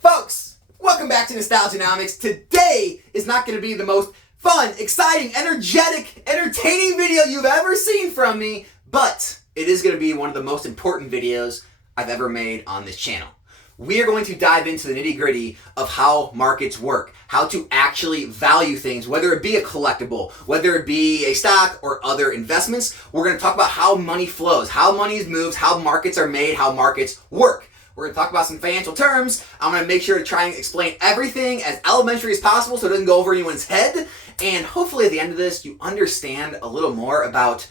Folks, welcome back to Nostalgianomics. Today is not going to be the most fun, exciting, energetic, entertaining video you've ever seen from me, but it is going to be one of the most important videos I've ever made on this channel. We are going to dive into the nitty-gritty of how markets work, how to actually value things, whether it be a collectible, whether it be a stock or other investments. We're going to talk about how money flows, how money moves, how markets are made, how markets work. We're going to talk about some financial terms. I'm going to make sure to try and explain everything as elementary as possible so it doesn't go over anyone's head. And hopefully at the end of this, you understand a little more about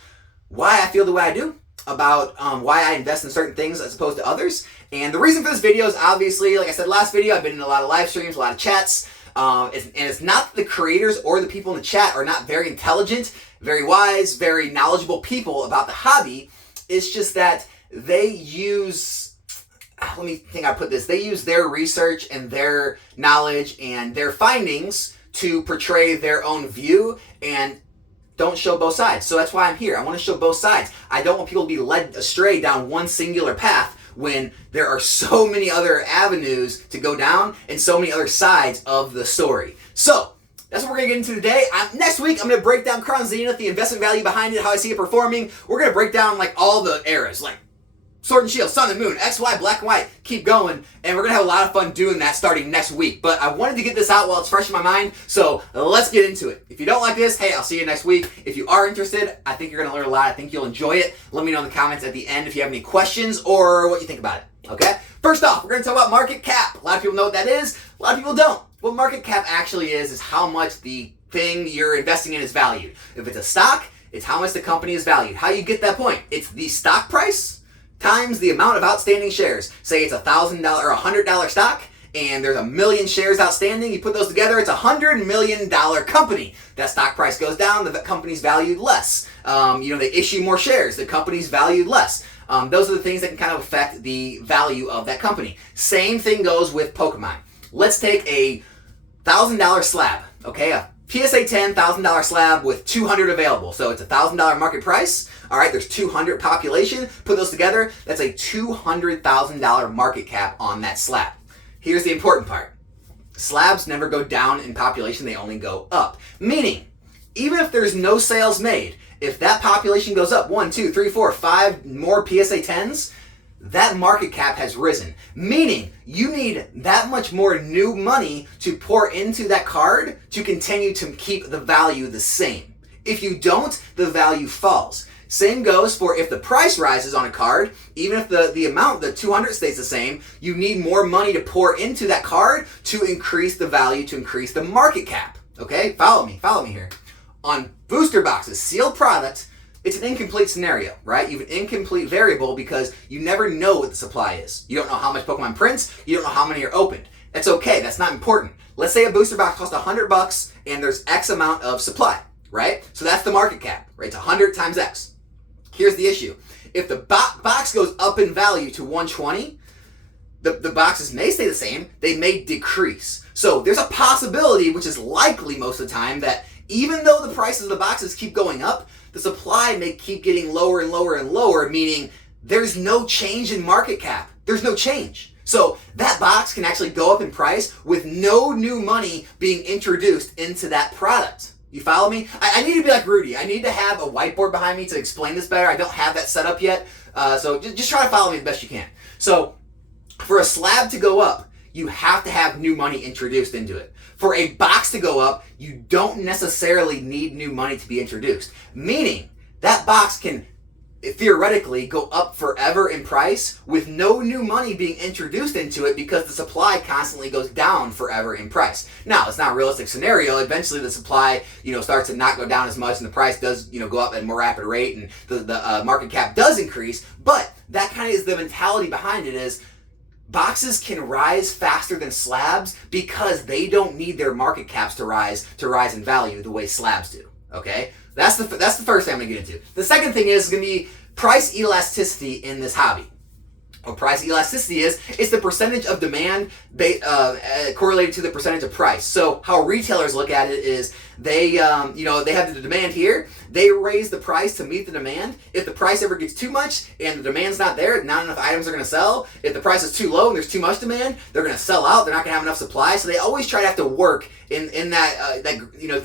why I feel the way I do, about why I invest in certain things as opposed to others. And the reason for this video is obviously, like I said last video, I've been in a lot of live streams, a lot of chats. And it's not the creators or the people in the chat are not very intelligent, very wise, very knowledgeable people about the hobby. It's just that they use... let me think how to put this. They use their research and their knowledge and their findings to portray their own view and don't show both sides. So that's why I'm here. I want to show both sides. I don't want people to be led astray down one singular path when there are so many other avenues to go down and so many other sides of the story. So that's what we're going to get into today. Next week, I'm going to break down Crown Zenith, the investment value behind it, how I see it performing. We're going to break down like all the eras, like Sword and Shield, Sun and Moon, X, Y, Black and White, keep going, and we're going to have a lot of fun doing that starting next week. But I wanted to get this out while it's fresh in my mind, so let's get into it. If you don't like this, hey, I'll see you next week. If you are interested, I think you're going to learn a lot. I think you'll enjoy it. Let me know in the comments at the end if you have any questions or what you think about it, okay? First off, we're going to talk about market cap. A lot of people know what that is. A lot of people don't. What market cap actually is how much the thing you're investing in is valued. If it's a stock, it's how much the company is valued. How you get that point? It's the stock price times the amount of outstanding shares. Say it's $1,000 or $100 stock, and there's 1 million shares outstanding. You put those together, it's $100 million company. That stock price goes down, the company's valued less. They issue more shares, the company's valued less. Those are the things that can kind of affect the value of that company. Same thing goes with Pokemon. Let's take a $1,000 slab, okay? A PSA 10 $1,000 slab with 200 available. So it's a $1,000 market price. All right, there's 200 population. Put those together, that's a $200,000 market cap on that slab. Here's the important part. Slabs never go down in population, they only go up. Meaning, even if there's no sales made, if that population goes up 1, 2, 3, 4, 5 more PSA 10s, that market cap has risen. Meaning, you need that much more new money to pour into that card to continue to keep the value the same. If you don't, the value falls. Same goes for if the price rises on a card, even if the amount, the 200 stays the same, you need more money to pour into that card to increase the value, to increase the market cap. Okay, follow me here. On booster boxes, sealed product, it's an incomplete scenario, right? You have an incomplete variable because you never know what the supply is. You don't know how much Pokemon prints, you don't know how many are opened. That's okay, that's not important. Let's say a booster box costs $100 and there's X amount of supply, right? So that's the market cap, right? It's 100 times X. Here's the issue. If the box goes up in value to 120, the boxes may stay the same, they may decrease. So there's a possibility, which is likely most of the time, that even though the prices of the boxes keep going up, the supply may keep getting lower and lower and lower, meaning there's no change in market cap. There's no change. So that box can actually go up in price with no new money being introduced into that product. You follow me? I need to be like Rudy. I need to have a whiteboard behind me to explain this better. I don't have that set up yet. So just try to follow me the best you can. So for a slab to go up, you have to have new money introduced into it. For a box to go up, you don't necessarily need new money to be introduced. Meaning, that box can theoretically go up forever in price with no new money being introduced into it because the supply constantly goes down forever in price. Now, it's not a realistic scenario. Eventually, the supply, starts to not go down as much and the price does, go up at a more rapid rate and the market cap does increase. But that kind of is the mentality behind it is boxes can rise faster than slabs because they don't need their market caps to rise in value the way slabs do, okay? That's the first thing I'm going to get into. The second thing is going to be price elasticity in this hobby. What price elasticity is, it's the percentage of demand correlated to the percentage of price. So how retailers look at it is they have the demand here, they raise the price to meet the demand. If the price ever gets too much and the demand's not there, not enough items are going to sell. If the price is too low and there's too much demand, they're going to sell out. They're not going to have enough supply. So they always try to have to work in that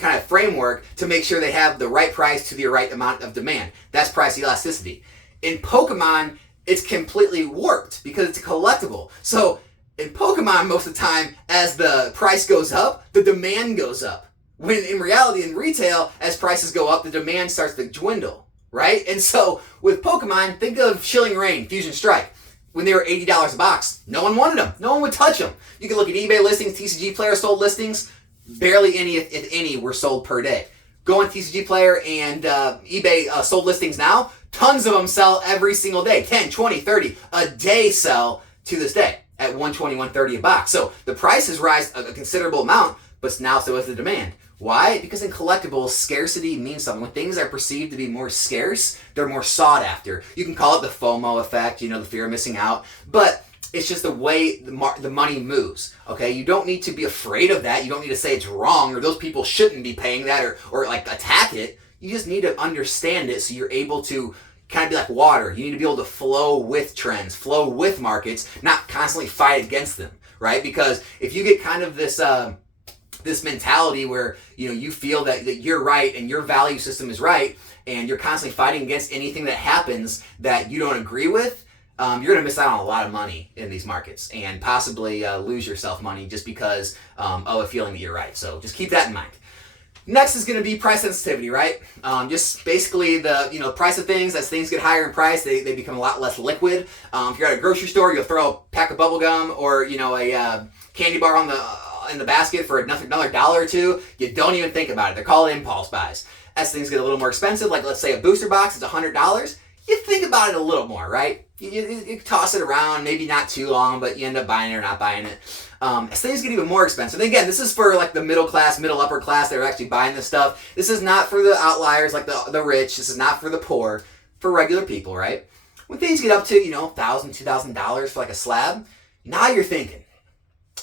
kind of framework to make sure they have the right price to the right amount of demand. That's price elasticity. In Pokemon, it's completely warped because it's a collectible. So in Pokemon, most of the time, as the price goes up, the demand goes up. When in reality, in retail, as prices go up, the demand starts to dwindle, right? And so with Pokemon, think of Chilling Reign, Fusion Strike. When they were $80 a box, no one wanted them. No one would touch them. You can look at eBay listings, TCG Player sold listings. Barely any, if any, were sold per day. Go on TCG Player and eBay sold listings now. Tons of them sell every single day. 10, 20, 30 a day sell to this day at $120, $130 a box. So the prices rise a considerable amount, but now so is the demand. Why? Because in collectibles, scarcity means something. When things are perceived to be more scarce, they're more sought after. You can call it the FOMO effect, the fear of missing out, but it's just the way the money moves, okay? You don't need to be afraid of that. You don't need to say it's wrong or those people shouldn't be paying that or like attack it. You just need to understand it so you're able to kind of be like water. You need to be able to flow with trends, flow with markets, not constantly fight against them, right? Because if you get kind of this mentality where you feel that you're right and your value system is right and you're constantly fighting against anything that happens that you don't agree with, you're going to miss out on a lot of money in these markets and possibly lose yourself money just because of a feeling that you're right. So just keep that in mind. Next is going to be price sensitivity, right? Just basically the price of things. As things get higher in price, they become a lot less liquid. If you're at a grocery store, you'll throw a pack of bubble gum or a candy bar in the basket for another $1 or $2. You don't even think about it. They're called impulse buys. As things get a little more expensive, like let's say a booster box is $100, you think about it a little more, right? You toss it around, maybe not too long, but you end up buying it or not buying it. As things get even more expensive, and again, this is for like the middle class, middle upper class that are actually buying this stuff. This is not for the outliers like the rich. This is not for the poor, for regular people, right? When things get up to, $1,000, $2,000 for like a slab, now you're thinking.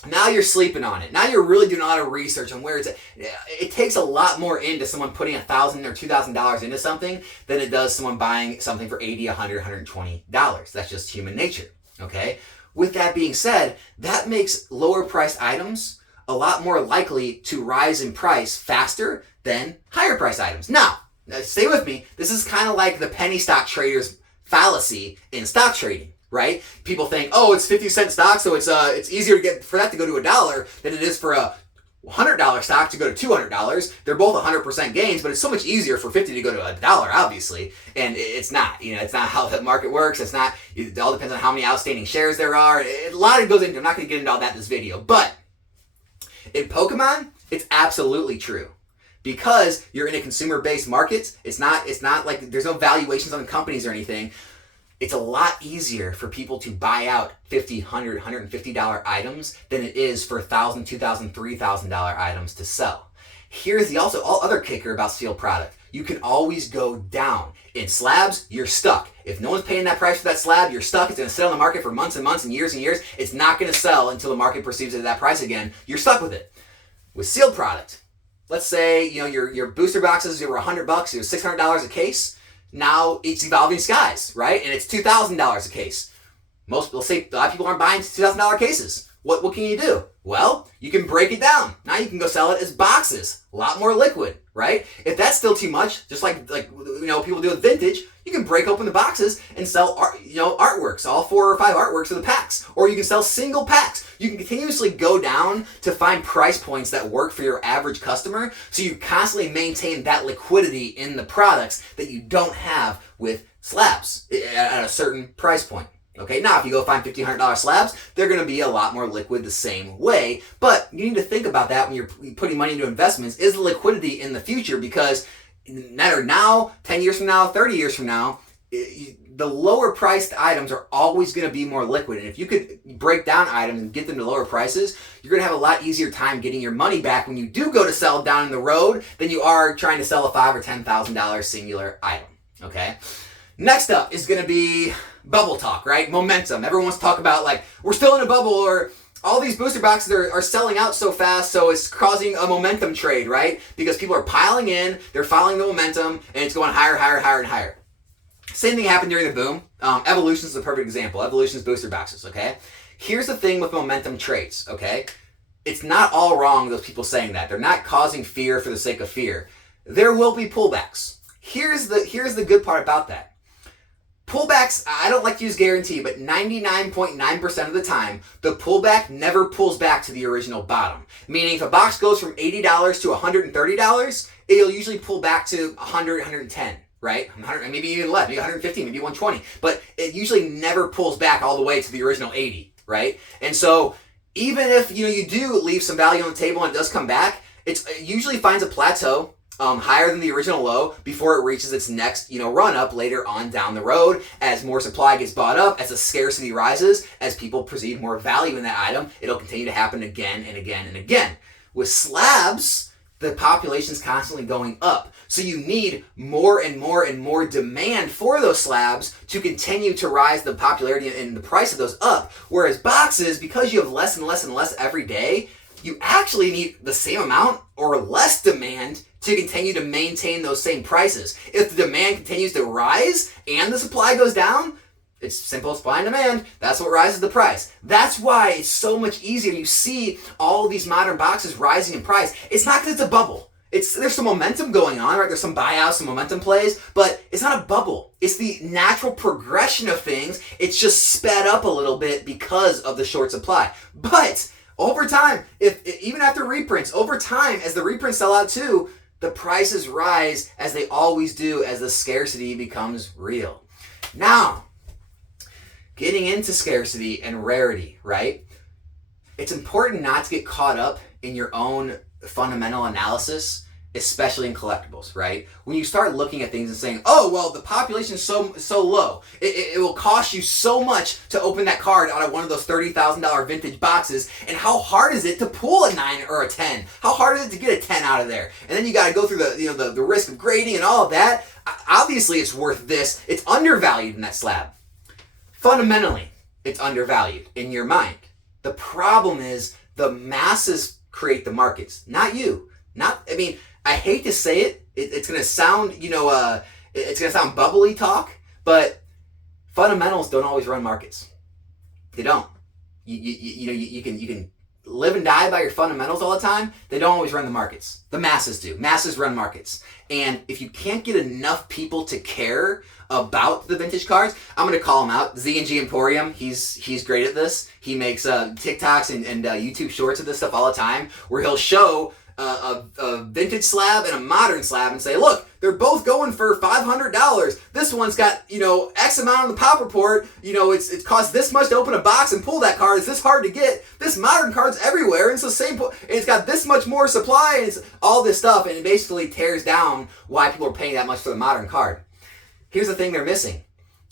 Now you're sleeping on it. Now you're really doing a lot of research on where it's at. It takes a lot more into someone putting $1,000 or $2,000 into something than it does someone buying something for $80, $100, $120. That's just human nature, okay? With that being said, that makes lower priced items a lot more likely to rise in price faster than higher priced items. Now, stay with me. This is kind of like the penny stock trader's fallacy in stock trading. Right? People think, oh, it's 50-cent stock, so it's easier to get for that to go to $1 than it is for a $100 stock to go to $200. They're both 100% gains, but it's so much easier for 50 to go to $1, obviously. And it's not. It's not how the market works. It's not. It all depends on how many outstanding shares there are. A lot of it goes into. I'm not going to get into all that in this video, but in Pokemon, it's absolutely true. Because you're in a consumer-based market, it's not like there's no valuations on companies or anything. It's a lot easier for people to buy out $50, $100, $150 items than it is for $1,000, $2,000, $3,000 items to sell. Here's the other kicker about sealed product. You can always go down. In slabs, you're stuck. If no one's paying that price for that slab, you're stuck. It's going to sit on the market for months and months and years. It's not going to sell until the market perceives it at that price again. You're stuck with it. With sealed product, let's say your booster boxes were $100, it was $600 a case. Now it's evolving skies, right? And it's $2,000 a case. Most will say a lot of people aren't buying $2,000 cases. What can you do? Well, you can break it down. Now you can go sell it as boxes, a lot more liquid, right? If that's still too much, just like people do with vintage, you can break open the boxes and sell artworks, all 4 or 5 artworks of the packs, or you can sell single packs. You can continuously go down to find price points that work for your average customer, so you constantly maintain that liquidity in the products that you don't have with slabs at a certain price point. Okay, now if you go find $50, $100 slabs, they're going to be a lot more liquid the same way. But you need to think about that when you're putting money into investments, is the liquidity in the future, because no matter now, 10 years from now, 30 years from now, the lower priced items are always going to be more liquid. And if you could break down items and get them to lower prices, you're going to have a lot easier time getting your money back when you do go to sell down the road than you are trying to sell a $5,000 or $10,000 singular item. Okay. Next up is going to be bubble talk, right? Momentum. Everyone wants to talk about like, we're still in a bubble, or all these booster boxes are selling out so fast, so it's causing a momentum trade, right? Because people are piling in, they're following the momentum, and it's going higher, higher, higher, and higher. Same thing happened during the boom. Evolution is a perfect example. Evolution is booster boxes, okay? Here's the thing with momentum trades, okay? It's not all wrong, those people saying that. They're not causing fear for the sake of fear. There will be pullbacks. Here's the good part about that. Pullbacks, I don't like to use guarantee, but 99.9% of the time, the pullback never pulls back to the original bottom. Meaning if a box goes from $80 to $130, it'll usually pull back to 100, 110, right? 100, maybe even less, maybe 115, maybe 120. But it usually never pulls back all the way to the original 80, right? And so even if you do leave some value on the table and it does come back, it usually finds a plateau higher than the original low before it reaches its next, run up later on down the road as more supply gets bought up, as the scarcity rises, as people perceive more value in that item. It'll continue to happen again and again and again. With slabs, the population's constantly going up. So you need more and more and more demand for those slabs to continue to rise the popularity and the price of those up. Whereas boxes, because you have less and less and less every day, you actually need the same amount or less demand to continue to maintain those same prices. If the demand continues to rise and the supply goes down, it's simple supply and demand. That's what rises the price. That's why it's so much easier. You see all of these modern boxes rising in price. It's not because it's a bubble. There's some momentum going on, right? There's some buyouts, some momentum plays, but it's not a bubble. It's the natural progression of things. It's just sped up a little bit because of the short supply. But over time, even after reprints, over time, as the reprints sell out too, the prices rise as they always do as the scarcity becomes real. Now, getting into scarcity and rarity, right? It's important not to get caught up in your own fundamental analysis, especially in collectibles, right? When you start looking at things and saying, oh, well, the population is so low. It will cost you so much to open that card out of one of those $30,000 vintage boxes. And how hard is it to pull a 9 or a 10? How hard is it to get a 10 out of there? And then you got to go through the risk of grading and all of that. Obviously, it's worth this. It's undervalued in that slab. Fundamentally, it's undervalued in your mind. The problem is the masses create the markets, not you. I hate to say it. It's going to sound, it's going to sound bubbly talk, but fundamentals don't always run markets. They don't. You can live and die by your fundamentals all the time. They don't always run the markets. The masses do. Masses run markets. And if you can't get enough people to care about the vintage cards, I'm going to call him out. Z&G Emporium, he's great at this. He makes TikToks and YouTube shorts of this stuff all the time, where he'll show a vintage slab and a modern slab and say, look, they're both going for $500. This one's got, X amount on the pop report. It's cost this much to open a box and pull that card. It's this hard to get. This modern card's everywhere. And it's the same, and it's got this much more supply. And it's all this stuff. And it basically tears down why people are paying that much for the modern card. Here's the thing they're missing.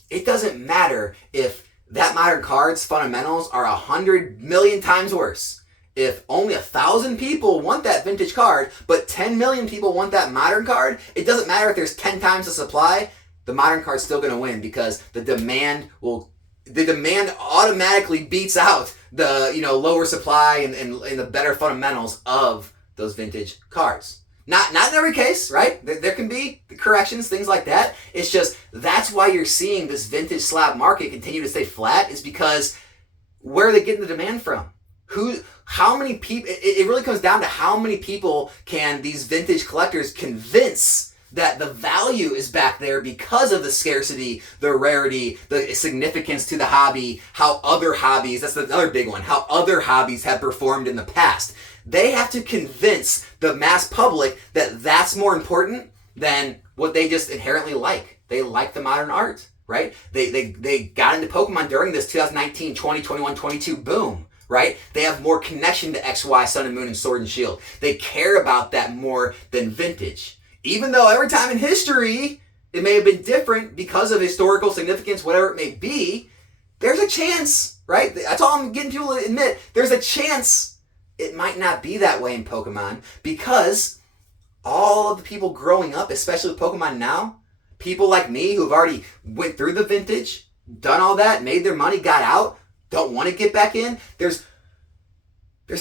It doesn't matter if that modern card's fundamentals are 100 million times worse. If only 1,000 people want that vintage card, but 10 million people want that modern card, it doesn't matter if there's 10 times the supply, the modern card's still going to win because the demand automatically beats out the lower supply and the better fundamentals of those vintage cards. Not in every case, right? There can be corrections, things like that. It's just that's why you're seeing this vintage slab market continue to stay flat, is because where are they getting the demand from? How many people, it really comes down to how many people can these vintage collectors convince that the value is back there because of the scarcity, the rarity, the significance to the hobby, how other hobbies, that's another big one, how other hobbies have performed in the past. They have to convince the mass public that that's more important than what they just inherently like. They like the modern art, right? They got into Pokemon during this 2019, 20, 21, 22 boom. Right? They have more connection to XY, Sun and Moon, and Sword and Shield. They care about that more than vintage. Even though every time in history, it may have been different because of historical significance, whatever it may be, there's a chance, right? That's all I'm getting people to admit. There's a chance it might not be that way in Pokemon because all of the people growing up, especially with Pokemon now, people like me who've already went through the vintage, done all that, made their money, got out, don't want to get back in. There's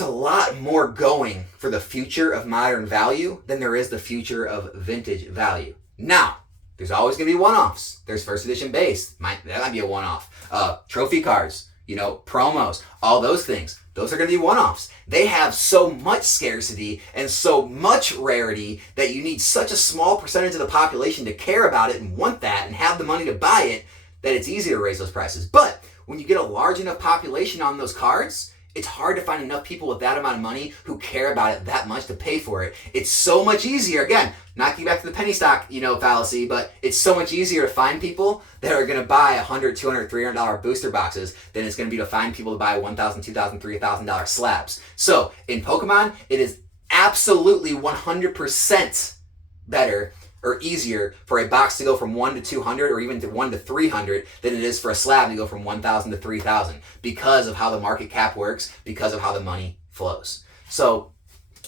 a lot more going for the future of modern value than there is the future of vintage value. Now, there's always going to be one-offs. There's first edition base. That might be a one-off. Trophy cards, promos, all those things. Those are going to be one-offs. They have so much scarcity and so much rarity that you need such a small percentage of the population to care about it and want that and have the money to buy it that it's easy to raise those prices. But when you get a large enough population on those cards, it's hard to find enough people with that amount of money who care about it that much to pay for it. It's so much easier, again, not getting back to the penny stock, fallacy, but it's so much easier to find people that are going to buy $100, $200, $300 booster boxes than it's going to be to find people to buy $1,000, $2,000, $3,000 slabs. So in Pokemon, it is absolutely 100% better or easier for a box to go from 1 to 200 or even to 1 to 300 than it is for a slab to go from 1,000 to 3,000 because of how the market cap works, because of how the money flows. So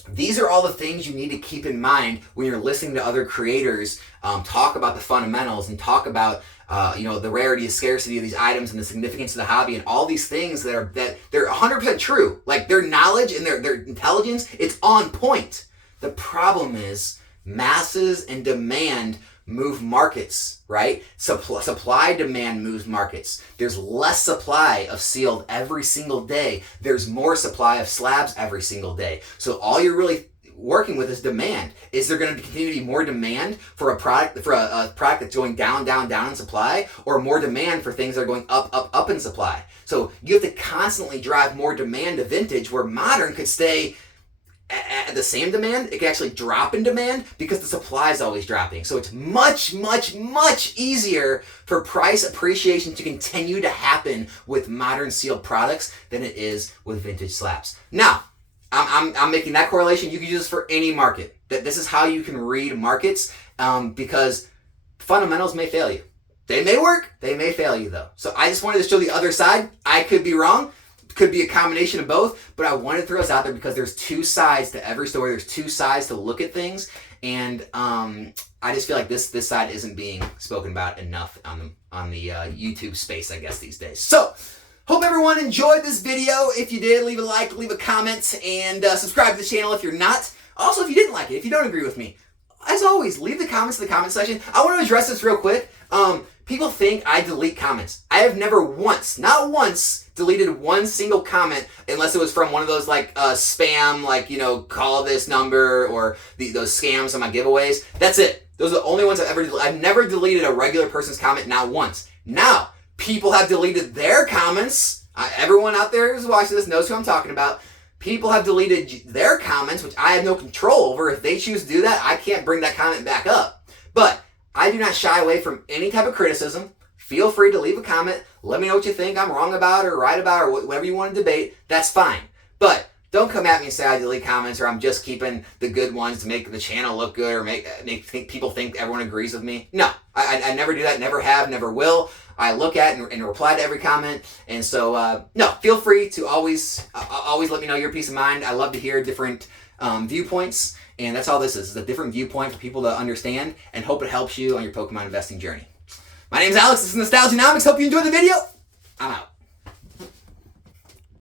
these are all the things you need to keep in mind when you're listening to other creators talk about the fundamentals and talk about the rarity and scarcity of these items and the significance of the hobby and all these things that they're 100% true. Like their knowledge and their intelligence, it's on point. The problem is masses and demand move markets, right? Supply demand moves markets. There's less supply of sealed every single day. There's more supply of slabs every single day. So all you're really working with is demand. Is there going to continue to be more demand for a product that's going down, down, down in supply, or more demand for things that are going up, up, up in supply? So you have to constantly drive more demand to vintage, where modern could stay at the same demand. It can actually drop in demand because the supply is always dropping. So it's much, much, much easier for price appreciation to continue to happen with modern sealed products than it is with vintage slabs. Now, I'm making that correlation. You can use this for any market. That this is how you can read markets because fundamentals may fail you. They may work, they may fail you though. So I just wanted to show the other side. I could be wrong. Could be a combination of both, but I wanted to throw this out there because there's two sides to every story. There's two sides to look at things, and I just feel like this side isn't being spoken about enough on the YouTube space, I guess, these days. So, hope everyone enjoyed this video. If you did, leave a like, leave a comment, and subscribe to the channel if you're not. Also, if you didn't like it, if you don't agree with me, as always, leave the comments in the comment section. I want to address this real quick. People think I delete comments. I have never once, not once, deleted one single comment unless it was from one of those spam, call this number or those scams on my giveaways. That's it. Those are the only ones I've ever deleted. I've never deleted a regular person's comment, not once. Now, people have deleted their comments. Everyone out there who's watching this knows who I'm talking about. People have deleted their comments, which I have no control over. If they choose to do that, I can't bring that comment back up. But I do not shy away from any type of criticism. Feel free to leave a comment. Let me know what you think I'm wrong about or right about or whatever you want to debate. That's fine. But don't come at me and say I delete comments or I'm just keeping the good ones to make the channel look good or make people think everyone agrees with me. No, I never do that. Never have, never will. I look at and reply to every comment. And so, no, feel free to always let me know your peace of mind. I love to hear different viewpoints. And that's all this is a different viewpoint for people to understand and hope it helps you on your Pokemon investing journey. My name's Alex, this is Nostalgianomics. Hope you enjoyed the video. I'm out.